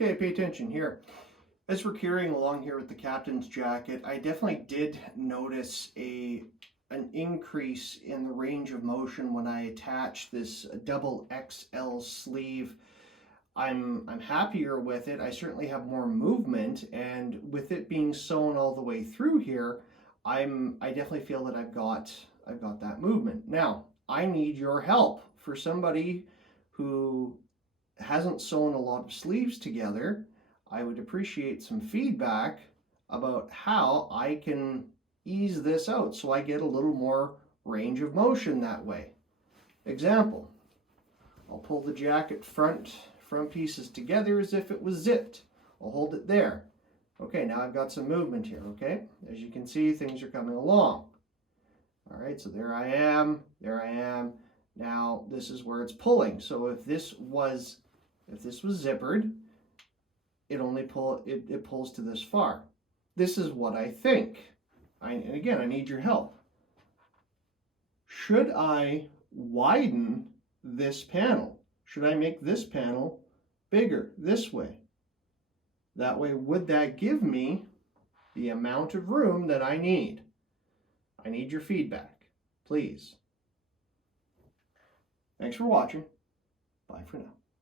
Okay, pay attention here. As we're carrying along here with the captain's jacket, I definitely did notice an increase in the range of motion when I attached this double XL sleeve. I'm happier with it. I certainly have more movement, and with it being sewn all the way through here, I definitely feel that I've got that movement. Now, I need your help. For somebody who hasn't sewn a lot of sleeves together, I would appreciate some feedback about how I can ease this out so I get a little more range of motion that way. Example, I'll pull the jacket front pieces together as if it was zipped. I'll hold it there. Okay, now I've got some movement here, okay? As you can see, things are coming along. All right, so there I am, there I am. Now this is where it's pulling. So if this was zippered, it pulls to this far. This is what I think. And again, I need your help. Should I widen this panel? Should I make this panel bigger this way? That way, would that give me the amount of room that I need? I need your feedback, please. Thanks for watching. Bye for now.